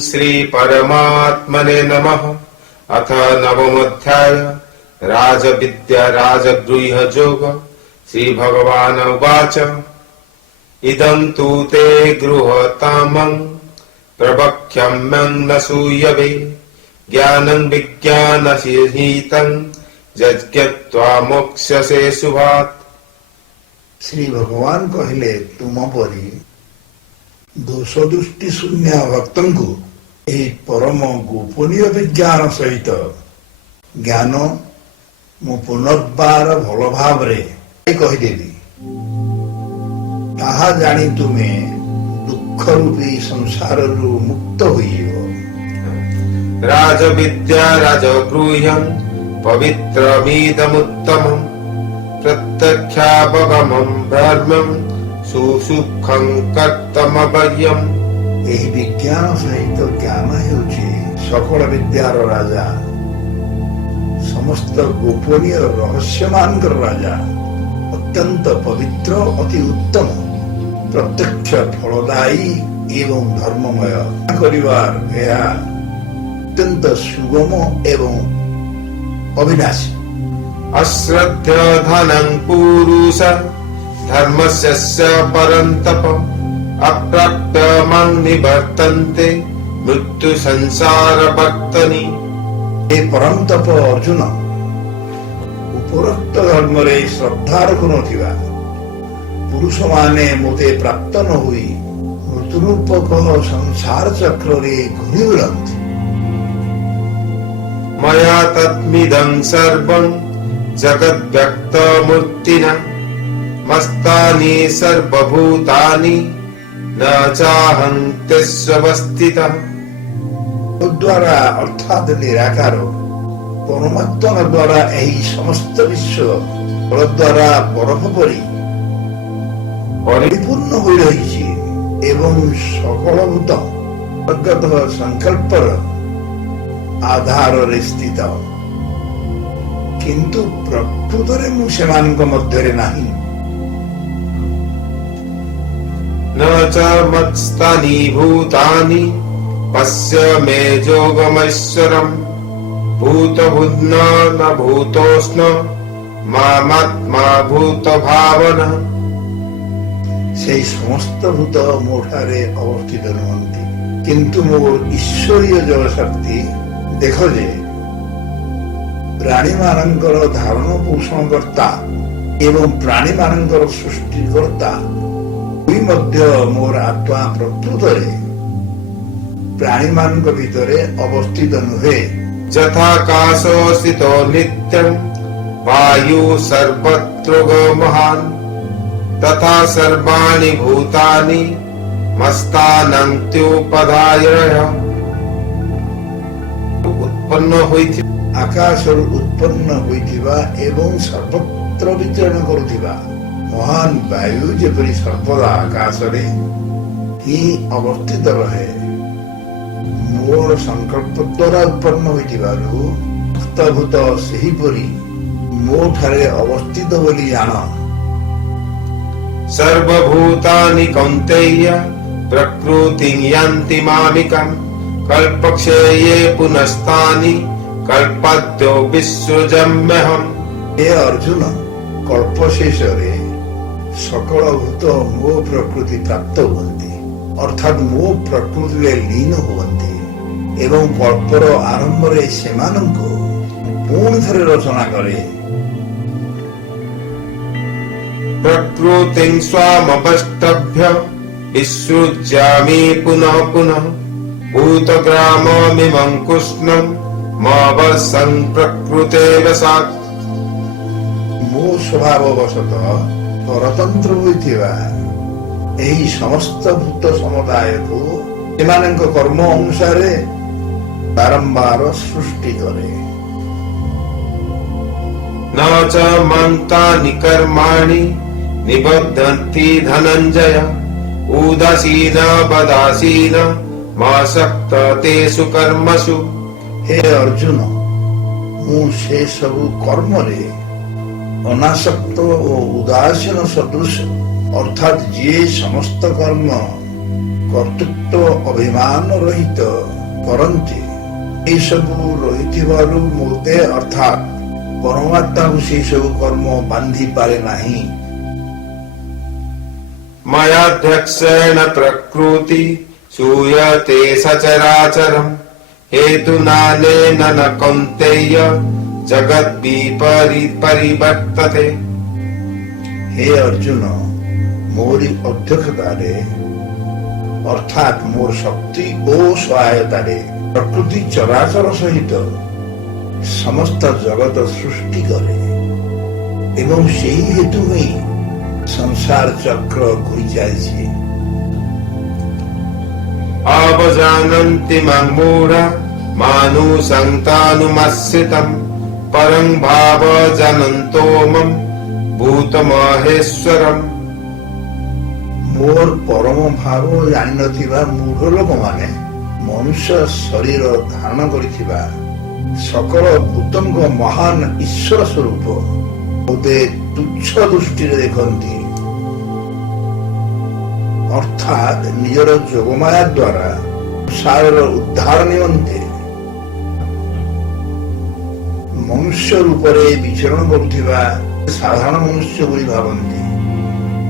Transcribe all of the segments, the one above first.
श्री परमात्मने नमः। अथ नवमोऽध्याय राजविद्या राजगृह्य योग। श्री भगवान् उवाच इदं तु ते गृहतामं प्रवक्ष्यम्यं न सूयवे ज्ञानं विज्ञानहितं यज्ञत्वा मोक्ष्यसे शुभात्। श्री भगवान कहले तुम परी दोष दृष्टि शून्य भक्त को यही परम गोपनीय विज्ञान सहित ज्ञान मु पुनर्बार भल भाव कहीदेवी ताहा जानी तुमे दुख रूपी संसार रु मुक्त होइयो। राजविद्या राजगृह्यं पवित्रमिदमुत्तमम् प्रत्यक्षावगमं ब्रह्मं सुसुखं कर्तमव्ययम्। यही विज्ञान सहित ज्ञान हेउछि सकल विद्यार राजा समस्त गोपनीय रहस्यमान राजा अत्यंत पवित्र अति उत्तम प्रत्यक्ष फलदायी एवं धर्ममय करिवार यह अत्यंत सुगम एवं अविनाशी। अश्रद्ध धनं पुरुष धर्मस्य परन्तप अप्राप्यमं निवर्तन्ते मृत्यु संसार वर्तनी। हे परन्तप अर्जुन उपरोक्त धर्म रे श्रद्धा रखु नथिबा पुरुष माने मोते प्राप्त न हुई मृत्युरूपक संसार चक्र रे घुरी बुलंती। मया तत्मिदं सर्वं जगद्व्यक्तमूर्तिना मस्तानि सर्वभूतानि न चाहं तस्वस्थितः। द्वारा अर्थात निराकार परमात्मा द्वारा यही समस्त विश्व बल द्वारा बरफ परी परिपूर्ण हो रही एवं सकल भूत प्रगत संकल्पर आधार रे स्थित किंतु प्रकृत रे मु सेमानक मध्य रे नाही। न च मत्स्तानि भूतानि पश्य मे जोगमैश्वरम् भूतभुवन न भूतोष्ण मामात्मा भूत भावना। से समस्त भूत मोठारे अवस्थित नुहंती किंतु मोर ईश्वरीय जल शक्ति देख जे प्राणी मानकर धारण पोषण कर्ता एवं प्राणी मानकर सृष्टि कर्ता मध्य मोर आत्मा प्रकृत प्राणी मान भितर अवस्थित नुहे। यथाकाशो स्थितो नित्यं वायु सर्वत्र महान् तथा सर्वाणि भूतानि मस्तानन्त्युपधाय। उत्पन्न होइथि आकाश उत्पन्न होइथिबा एवं सर्वत्र विचरण करुथिबा महान वायु जेपरि सर्वदा आकाश रे ही अवस्थित रहे मोर संकल्प द्वारा उत्पन्न होइथिबारु भूत सेहीपरि मो ठारे अवस्थित बोली जान। सर्वभूतानि कौन्तेय प्रकृतिं यान्ति मामिकम् कल्पक्षये पुनस्तानि कल्पाद्यो विसृजाम्यहम्। हे अर्जुन कल्प शेष रे सकल भूत मो प्रकृति प्राप्त हुअन्ति अर्थात मो प्रकृति रे लीन हुअन्ति एवं कल्पर आरंभ रे सेमानंको पुणी थरे रचना करे। प्रकृतिं स्वामवष्टभ्य विसृज्यामि पुनः पुनः भूतग्राममिमं कृष्णं मवसं प्रकृते वशात्। मो स्वभाव वशतः परतंत्र होइथिबा एही समस्त भूत समुदाय को एमानंक कर्म अनुसार बारंबार सृष्टि करे। न च मन्तानि कर्माणि निबद्धन्ति धनञ्जय उदासीन वदासीन मा शक्त तेषु कर्मसु। हे अर्जुन मु से सबु कर्म रे अनासक्त और उदासीन सदृश अर्थात जे समस्त कर्म କର୍ତ୍ତୃତ୍ୱ ଅଭିମାନ ରହିତ କରନ୍ତି। ଏସବୁ ରହିଥିବାରୁ ମୋତେ ଅର୍ଥାତ୍ ପରମାତ୍ମାକୁ ସେଇ ସବୁ କର୍ମ ବାନ୍ଧି ପାରେ ନାହିଁ। मयाध्यक्षेण प्रकृति सूयते सचराचरम् हेतुनानेन न कौन्तेय जगद्विपरिवर्तते। हे अर्जुन, मोरी अध्यक्षतारे अर्थात मोर शक्ति ओ सहायतारे प्रकृति चराचर सहित समस्त जगत सृष्टि करे एवं ସେହି हेतु ही संसार चक्र घुरी जाइए। अवजानन्ति मां मूढा मानुसन्तानुमाश्रितम् परं भावजनन्तो मम भूतमहेश्वरम्। मोर परम भाव जानि नथिबा मूढ लोक माने मनुष्य शरीर धारण करिथिबा सकल भूतंग महान ईश्वर स्वरूप मोते तुच्छ दृष्टि देखती, अर्थात निजर जोगमाया द्वारा संसार उद्धार निमंते मनुष्य रूपरे विचरण करुथिबा साधारण मनुष्य बोली भावन्ति।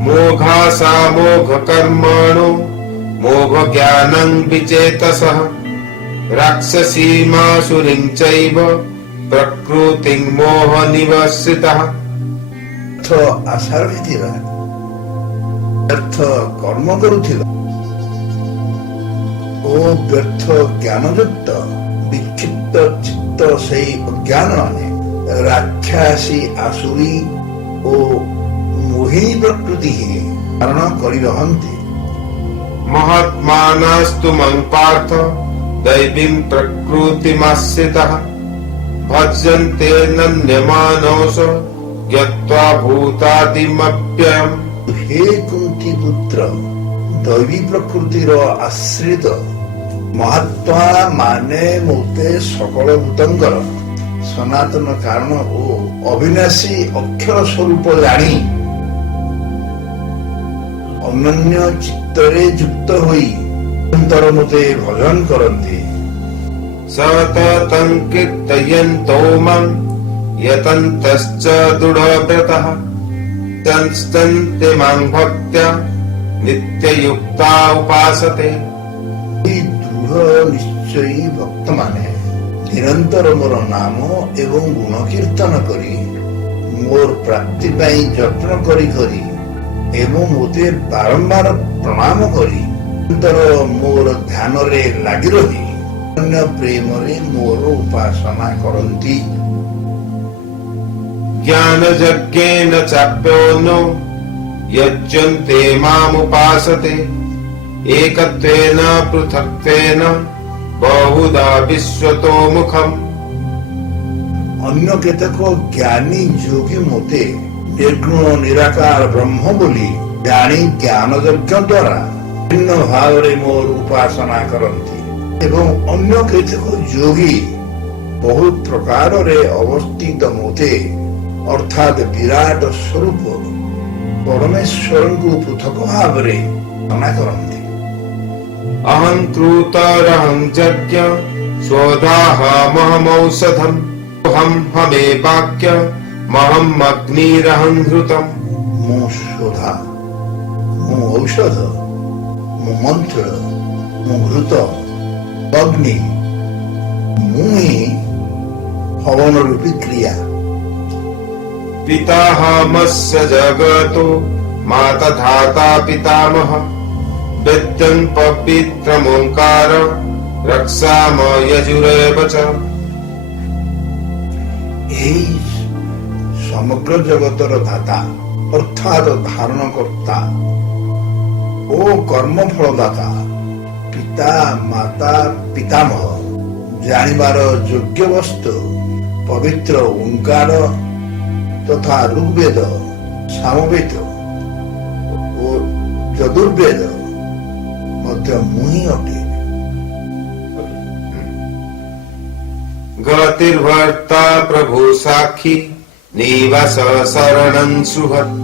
मोघासा मोघ कर्मणो मोघ ज्ञानं विचेतसः राक्षसीमासुरीं चैव प्रकृतिं मोह निवसितः। आशा रहिथिबा व्यर्थ कर्म करुथिबा ओ व्यर्थ ज्ञानयुक्त विक्षिप्त चित्त सेई अज्ञान माने राक्षसी आसुरी ओ मोहिनी प्रकृति ही धारण करि रहन्ति। महात्मानस्तु मं पार्थ दैवीं प्रकृतिमाश्रितः भज्यन्ते नन्यमानोऽस ज्ञात्वा भूतादिमव्ययम्। हे कुंती पुत्र, दैवी प्रकृतिर आश्रित महात्मा माने मोते सकल भूतंगर सनातन कारण ओ अविनाशी अक्षर स्वरूप जानी अनन्य चित्तरे युक्त होई अंतर मोते भजन करन्ति। सततं कीर्तयन्तो मां यतन्तश्च दृढव्रतः संस्तन्ते मां भक्त्या नित्ययुक्ता उपासते। दृढ़ निश्चयी भक्त माने निरंतर मोर नाम एवं गुण कीर्तन करी मोर प्राप्ति पाई यत्न करी करी एवं मोते बारंबार प्रणाम करी निरंतर मोर ध्यान रे लागि रही अन्य प्रेम रे मोर उपासना करन्ति। ज्ञान यज्ञेन चाप्योऽन्यो यज्ञन्ते मामुपासते एकत्वेन पृथक्त्वेन बहुधा विश्वतो मुखम्। अन्य केतक ज्ञानी योगी मोते निर्गुण निराकार ब्रह्म बोली जानी ज्ञान यज्ञ द्वारा भिन्न भाव रे मोर उपासना करन्ति एवं अन्य केतक योगी बहुत प्रकार रे अवस्थित मोते अर्थात विराट स्वरूप परमेश्वर को पृथक भाव रे मना करन्ति। अहं कृतरहं यज्ञ स्वधाहमहमौषधम् अहं हमेवाक्य महम् अग्निरहं घृतम्। मो शोधा मो औषध मो मंत्र मो घृत अग्नि मुहि हवन रूपी क्रिया। पिताहमस्य जगतो माता धाता पितामह वेद्यं पवित्रमोङ्कार रक्षाम यजुरेव च। এই সমগ্র জগতর দাতা অর্থাৎ ধারণ কর্তা ও কর্মফলদাতা পিতা মাতা পিতামহ জানিবার যোগ্য বস্তু পবিত্র ওঙ্কার তথা ঋগ্বেদ সামবেদ ও যজুর্বেদ মধ্য মুহি অটে। गतिर्भर्ता प्रभु साक्षी निवास शरणं सुहृत्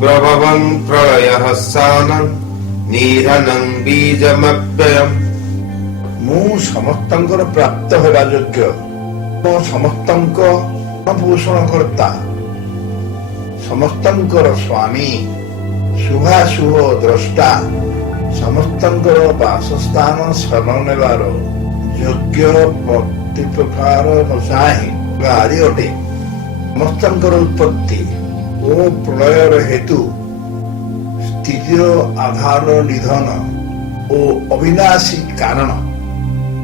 प्रभवं प्रलयः सानं ନିଧନଂ ବୀଜମବ୍ୟୟମ୍। ମୁଁ ସମସ୍ତଙ୍କର ପ୍ରାପ୍ତ ହେବା ଯୋଗ୍ୟ, ମୁଁ ସମସ୍ତଙ୍କ ପୋଷଣ କର୍ତ୍ତା, ସମସ୍ତଙ୍କର ସ୍ୱାମୀ, ଶୁଭାଶୁଭ ଦ୍ରଷ୍ଟା, ସମସ୍ତଙ୍କର ବାସସ୍ଥାନ ଶରଣ ନେବାର ଯୋଗ୍ୟ ପ୍ରତି ପ୍ରକାର ଚାହିଁ ଗାଡ଼ି ଅଟେ। ସମସ୍ତଙ୍କର ଉତ୍ପତ୍ତି ଓ ପ୍ରଳୟର ହେତୁ, ସ୍ଥିତିର ଆଧାର, ନିଧନ ଓ ଅବିନାଶୀ କାରଣ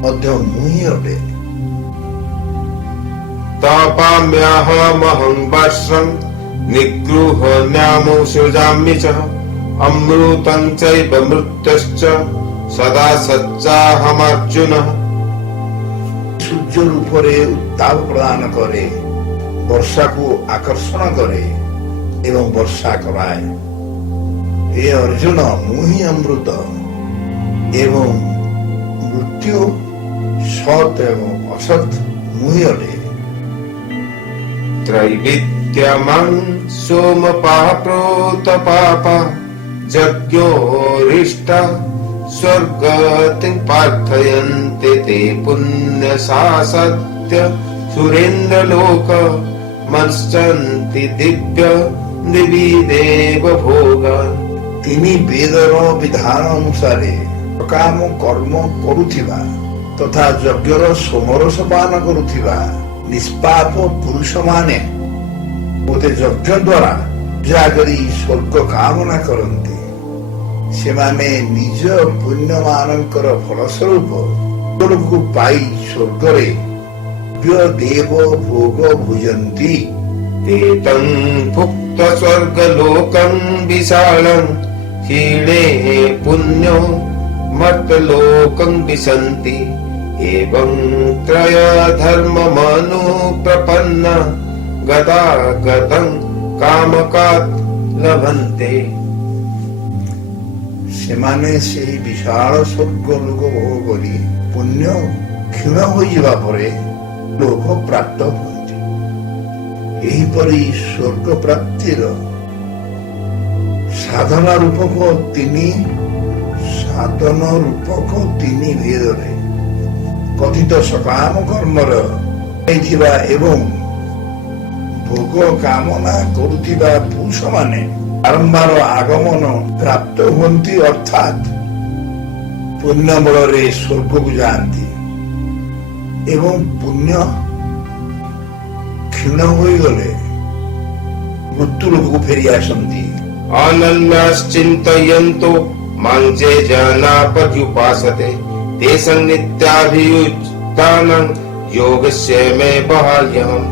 ମଧ୍ୟ ମୁଁ ହିଁ ଅଟେ। ତାପାମ୍ୟହମହଂ ବର୍ଷଂ ନିଗୃହ ନ୍ୟାମୋ ସୃଜାମି ଚ ଅମୃତଂ ଚୈବ ମୃତ୍ୟଶ୍ଚ ସଦା ସଚ୍ଚାହମର୍ଜୁନଃ। ସୂର୍ଯ୍ୟ ରୂପରେ ଉତ୍ତାପ ପ୍ରଦାନ କରେ, ବର୍ଷାକୁ ଆକର୍ଷଣ କରେ ଏବଂ ବର୍ଷା କରାଏ। ହେ ଅର୍ଜୁନ, ମୁଁ ହିଁ ଅମୃତ ଏବଂ ମୃତ୍ୟୁ, ସତ୍ ଏବଂ ଅସତ୍ ମୁଁ ହିଁ ଅଟେ। त्रैविद्यमं सोमपाः प्रोतपापा यज्ञोरिष्ट स्वर्गतिं प्रार्थयन्ते ते पुण्यसासत्य सुरेन्द्रलोक मर्चन्ति दिव्य दिवि देव भोग। তিনি ବେଦର ବିଧାନ ଅନୁସାରେ କାମ କର୍ମ କରୁଥିବା ତଥା ଯଜ୍ଞର ସୋମରସ ପାନ କରୁଥିବା ନିଷ୍ପାପ ପୁରୁଷମାନେ ମୋତେ ଯଜ୍ଞ ଦ୍ୱାରା ପୂଜା କରି ସ୍ୱର୍ଗ କାମନା କରନ୍ତି। ସେମାନେ ନିଜ ପୁଣ୍ୟମାନଙ୍କର ଫଳସ୍ୱରୂପ ସ୍ୱର୍ଗକୁ ପାଇ ସ୍ୱର୍ଗରେ ଦେବ ଭୋଗ ଭୁଜନ୍ତି। एतं भुक्त स्वर्गलोकं विशालं क्षीणे पुण्यो मर्त्यलोकं विशन्ति। एवं त्रयधर्ममनुप्रपन्न गदागतं कामकात् लभन्ते। ସେମାନେ ସେହି ବିଶାଳ ସ୍ୱର୍ଗ ଲୋକ ଭୋଗ କରି ପୁଣ୍ୟ କ୍ଷୀଣ ହୋଇଯିବା ପରେ ଲୋକ ପ୍ରାପ୍ତ ହୁଅନ୍ତି। ଏହିପରି ସ୍ୱର୍ଗ ପ୍ରାପ୍ତିର ସାଧନ ରୂପକ ତିନି ଭେଦରେ କଥିତ ସକାମ କର୍ମର ଥିବା ଏବଂ ଭୋଗ କାମନା କରୁଥିବା ପୁରୁଷମାନେ ବାରମ୍ବାର ଆଗମନ ପ୍ରାପ୍ତ ହୁଅନ୍ତି, ଅର୍ଥାତ୍ ପୁଣ୍ୟ ବଳରେ ସ୍ୱର୍ଗକୁ ଯାଆନ୍ତି ଏବଂ ପୁଣ୍ୟ କ୍ଷୀଣ ହୋଇଗଲେ ମୃତ୍ୟୁ ଲୋକକୁ ଫେରି ଆସନ୍ତି। अनन्याश्चिन्तयन्तो मां ये जना पर्युपासते तेषां नित्याभियुक्तानां योगस्य मे बाह्यम्।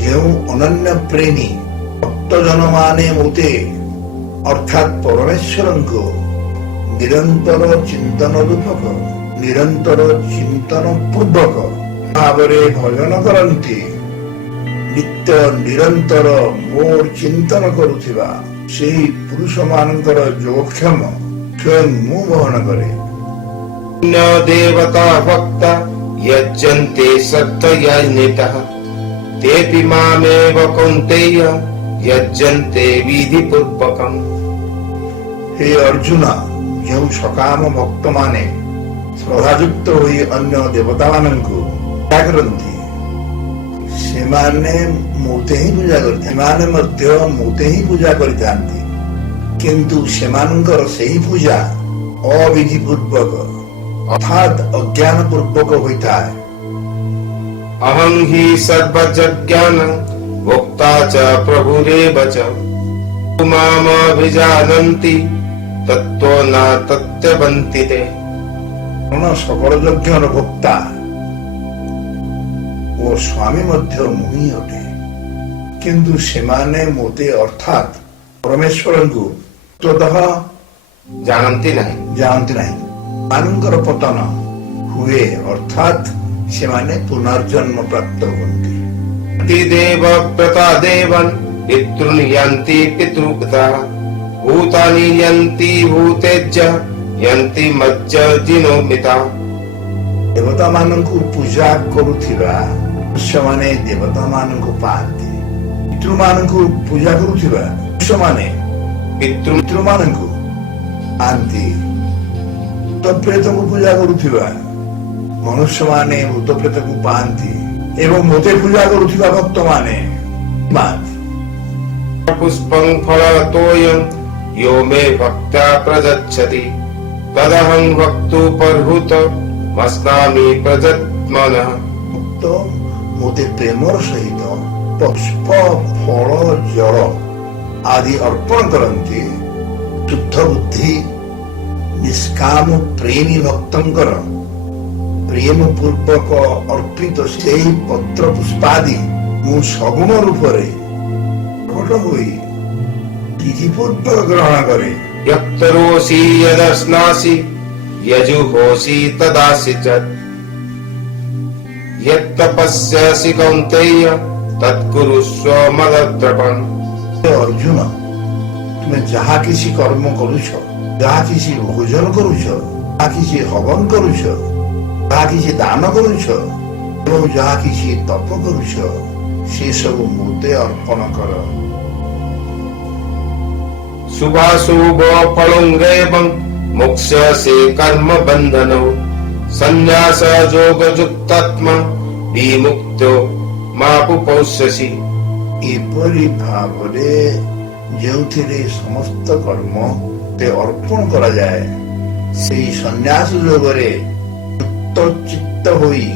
ଯେଉଁ ଅନନ୍ୟ ପ୍ରେମୀ ଭକ୍ତଜନ ମାନେ ମୋତେ ଅର୍ଥାତ୍ ପରମେଶ୍ୱରଙ୍କୁ ନିରନ୍ତର ଚିନ୍ତନ ପୂର୍ବକ ଭାବରେ ଭଜନ କରନ୍ତି, ନିତ୍ୟ ନିରନ୍ତର ମୋର ଚିନ୍ତନ କରୁଥିବା ସେହି ପୁରୁଷମାନଙ୍କର ଯୋଗକ୍ଷମ ସ୍ୱୟଂ ମୁଁ ବହନ କରେ। देवता भक्ता यज्जन्ते सत्ययनितः तेऽपि मामेव कौन्तेय यज्जन्ते विधिपूर्वकम्। हे अर्जुन, ଯେଉଁ ସକାମ ଭକ୍ତମାନେ ଶ୍ରଦ୍ଧାଯୁକ୍ତ ହୋଇ ଅନ୍ୟ ଦେବତାମାନଙ୍କୁ ପୂଜା କରନ୍ତି ସେମାନେ ମୋତେ ହିଁ ପୂଜା କରିଥାନ୍ତି। ସେମାନେ ମଧ୍ୟ ମୋତେ ହିଁ ପୂଜା କରିଥାନ୍ତି, କିନ୍ତୁ ସେମାନଙ୍କର ସେହି ପୂଜା ଅବିଧି ପୂର୍ବକ ଅର୍ଥାତ୍ ଅଜ୍ଞାନ ପୂର୍ବକ ହୋଇଥାଏ। अहं हि सर्वजज्ञानं भोक्ता च प्रभुरेव च मामभिजानन्ति तत्त्वो न तत्त्ववन्ति ते। କାରଣ ସକଳ ଯଜ୍ଞର ଭୋକ୍ତା ଓ ସ୍ୱାମୀ ମଧ୍ୟ ମୁଁ ହିଁ ଅଟେ, କିନ୍ତୁ ସେମାନେ ମୋତେ ଅର୍ଥାତ୍ ପରମେଶ୍ୱରଙ୍କୁ ତତଃ ଜାଣନ୍ତି ନାହିଁ। ସେମାନଙ୍କର ପତନ ହୁଏ, ଅର୍ଥାତ୍ ସେମାନେ ପୁନର୍ଜନ୍ମ ପ୍ରାପ୍ତ ହୁଅନ୍ତି। देव प्रता देवन् पितॄन् यन्ति पितृव्रता भूतानि यन्ति भूतेज्य यन्ति मज्जजिनोमिता। ଦେବତାମାନଙ୍କୁ ପୂଜା କରୁଥିବା ମନୁଷ୍ୟମାନେ ଦେବତାମାନଙ୍କୁ ପାଆନ୍ତି, ପିତୃମାନଙ୍କୁ ପୂଜା କରୁଥିବା ମନୁଷ୍ୟମାନେ ପିତୃମାନଙ୍କୁ ପାଆନ୍ତି। ଭୂତ ପ୍ରେତକୁ ପୂଜା କରୁଥିବା ମନୁଷ୍ୟମାନେ ଭୂତ ପ୍ରେତକୁ ପାଆନ୍ତି ଏବଂ ମୋତେ ପୂଜା କରୁଥିବା ଭକ୍ତମାନେ ପାଆନ୍ତି। पुष्पं फलतोऽयं यो मे भक्त्या प्रयच्छति तदहं भक्तुपर्हुत मस्नामि प्रजत्मनः। ଭକ୍ତ ମୋତେ ପ୍ରେମର ସହିତ ପୁଷ୍ପ ଫଳ ଜଳ ଆଦି ଅର୍ପଣ କରନ୍ତି। ଶୁଦ୍ଧ ବୁଦ୍ଧି ନିଷ୍କାମ ପ୍ରେମୀ ଭକ୍ତଙ୍କର ପ୍ରେମ ପୂର୍ବକ ଅର୍ପିତ ସେହି ପତ୍ର ପୁଷ୍ପାଦି ମୁଁ ସଗୁଣ ରୂପରେ ପ୍ରକଟ ହୋଇ ବିଧିପୂର୍ବକ ଗ୍ରହଣ କରେ। यत्तरोषि यदश्नासि यजुहोषि तदासि च यत्तपस्यसि कौन्तेय तत्कुरुष्व मदद्रपन्। हे अर्जुन, ତୁମେ ଯାହା କିଛି କର୍ମ କରୁଛ, ଯାହା କିଛି ଭୋଜନ କରୁଛ, ଯାହା କିଛି ହବନ କରୁଛ, ଯାହା କିଛି ଦାନ କରୁଛ ଏବଂ ଯାହା କିଛି ତପ କରୁଛ, ସେ ସବୁ ମୋତେ ଅର୍ପଣ କର। शुभाशुभ फलङ्गेवं मोक्ष्यसे कर्म बन्धनौ सन्न्यास योगयुक्तात्मा विमुक्तो मापुपौष्यसि। ଏପରି ଭାବରେ ଯେଉଁଥିରେ ସମସ୍ତ କର୍ମ ଅର୍ପଣ କରାଯାଏ, ସେହି ସନ୍ନ୍ୟାସ ଯୋଗରେ ଯୁକ୍ତ ଚିତ୍ତ ହୋଇ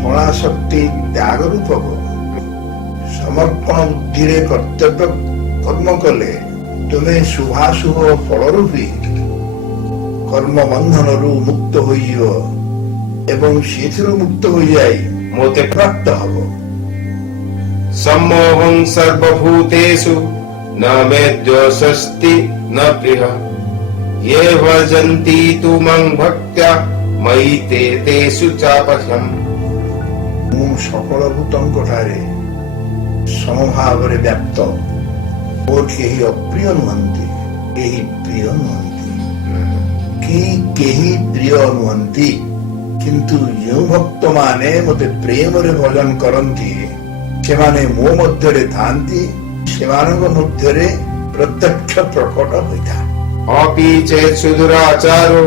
ଫଳାଶକ୍ତି ତ୍ୟାଗ ରୂପକ ସମର୍ପଣ ବୁଦ୍ଧିରେ କର୍ତ୍ତବ୍ୟ କର୍ମ କଲେ ତୁମେ ଶୁଭାଶୁଭ ଫଳ ରୂପୀ କର୍ମ ବନ୍ଧନରୁ ମୁକ୍ତ ହୋଇଯିବ ଏବଂ ସେଥିରୁ ମୁକ୍ତ ହୋଇଯାଇ ମୋତେ ପ୍ରାପ୍ତ ହବ। सम्मोहं सर्वभूतेषु न मे द्वेषस्ति न प्रियः ये भजन्ति तु मां भक्त्या मयि ते तेषु चापह्यम्। ମୁଁ ସକଳ ଭୂତଙ୍କ ଠାରେ ସମଭାବରେ ବ୍ୟାପ୍ତ। ମୋର କେହି ଅପ୍ରିୟ ନୁହନ୍ତି, କେହି ପ୍ରିୟ ନୁହନ୍ତି, କେହି ପ୍ରିୟ ନୁହନ୍ତି। କିନ୍ତୁ ଯେଉଁ ଭକ୍ତମାନେ ମୋତେ ପ୍ରେମରେ ଭଜନ କରନ୍ତି ସେମାନେ ମୋ ମଧ୍ୟରେ ଥାଆନ୍ତି, ସେମାନଙ୍କ ମଧ୍ୟରେ ପ୍ରତ୍ୟକ୍ଷ ପ୍ରକଟ ହୋଇଥାଏ। अपि चेत् सुदुराचारो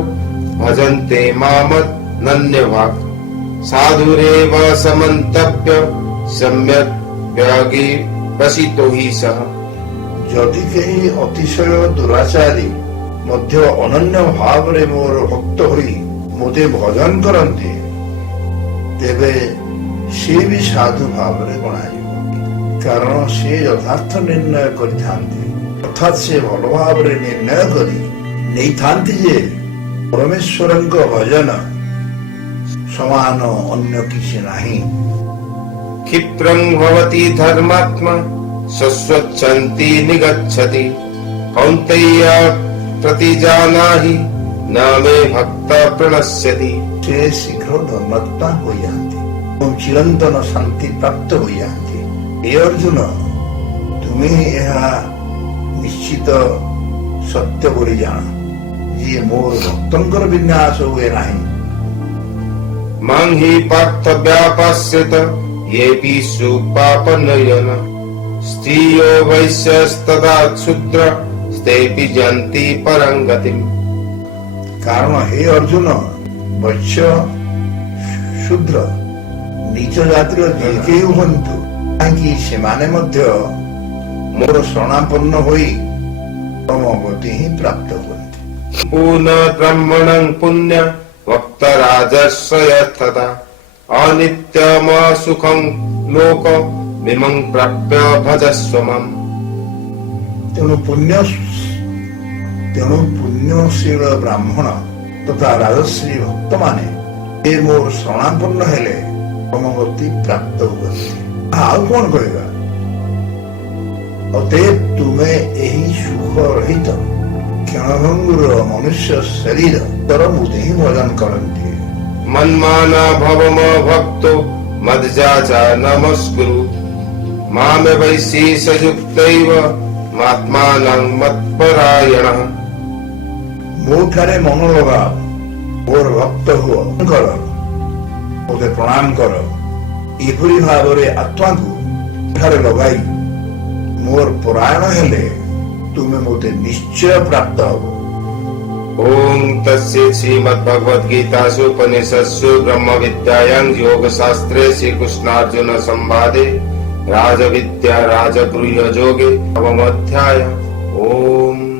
भजन्ते मामनन्यभाक् साधुरेव समन्तव्य सम्यक् व्यागी प्रसितो हि सः। ଯଦି କେହି ଅତିଶୟ ଦୁରାଚାରୀ ମଧ୍ୟ ଅନନ୍ୟ ଭାବରେ ମୋର ଭକ୍ତ ହୋଇ ମୋତେ ଭଜନ କରନ୍ତି, ତେବେ ସେ ବି ସାଧୁ ଭାବରେ ଗଣାଯିବ। କାରଣ ସେ ଯଥାର୍ଥ ନିର୍ଣ୍ଣୟ କରିଥାନ୍ତି, ଅର୍ଥାତ୍ ସେ ଭଲ ଭାବରେ ନିର୍ଣ୍ଣୟ କରି ନେଇଥାନ୍ତି ଯେ ପରମେଶ୍ୱରଙ୍କ ଭଜନ ସମାନ ଅନ୍ୟ କିଛି ନାହିଁ। क्षिप्रं भवति धर्मात्मा शश्वच्छन्ति निगच्छति कौन्तेय प्रतिजानाहि न मे भक्त प्रणश्यति। ସେ ଶୀଘ୍ର ଧର୍ମାତ୍ମା ହୋଇଯାନ୍ତି ଏବଂ ଚିରନ୍ତନ ଶାନ୍ତି ପ୍ରାପ୍ତ ହୋଇଯାନ୍ତି। ଏ ଅର୍ଜୁନ, ତୁମେ ଏହା ନିଶ୍ଚିତ ସତ୍ୟ ବୋଲି ଜାଣ ଯେ ମୋର ଭକ୍ତଙ୍କର ବିନାଶ ହୁଏ ନାହିଁ। मां हि पार्थ व्यापास्यत येऽपि सुपापनयन स्त्रियो वैश्यस्तथा शूद्र तेऽपि यान्ति परां गतिम्। କାରଣ ହେ ଅର୍ଜୁନ, ବୈଶ୍ୟ ଶୂଦ୍ର ନିଜ ଜାତିର ଯେ କେହି ହୁଅନ୍ତୁ କାହିଁକି ସେମାନେ ମଧ୍ୟ ମୋର ଶରଣାପନ୍ନ ହୋଇ ତମ ଗତି ହିଁ ପ୍ରାପ୍ତ ହୁଅନ୍ତି। पुनः ब्रह्मणं पुण्य वक्तराजस्य तथा अनित्यमसुखं लोक मिमं प्राप्य भजस्व माम्। ତେଣୁ ପୁଣ୍ୟଶୀଳ ବ୍ରାହ୍ମଣ ତଥା ରାଜଶ୍ରୀ ଭକ୍ତମାନେ ଏ ମୋର ଶରଣାପନ୍ନ ହେଲେ ତମ ଗତି ପ୍ରାପ୍ତ ହୁଅନ୍ତି। ଆଉ କଣ କହିବା? ଅତଏବ ତୁମେ ଏହି ସୁଖ ରହିତ କ୍ଷଣଭଙ୍ଗୁର ମନୁଷ୍ୟ ଶରୀର ତର ମୁଦେ ହିଁ ଭଜନ କରନ୍ତି। मन्माना भवम भक्तो मद्जाचा नमस्कुरु मामे वैशेषयुक्तैव मात्मानं मत्परायणः। ମୋଠାରେ ମନ ଲଗାଅ, ମୋର ଭକ୍ତ ହୁଅ, କର, ମୋତେ ପ୍ରଣାମ କର। ଏପରି ଭାବରେ ଆତ୍ମାକୁ ଠାରେ ଲଗାଇ ମୋର ପରାୟଣ ହେଲେ ତୁମେ ମୋତେ ନିଶ୍ଚୟ ପ୍ରାପ୍ତ ହବ। ॐ ओम तस्सैत् श्रीमद्भगवद्गीतासु उपनिषत्सु ब्रह्मविद्यायां योगशास्त्रे श्रीकृष्णार्जुन संवादे राजविद्या राजगृह्ययोगे नवमोऽध्यायः। ओम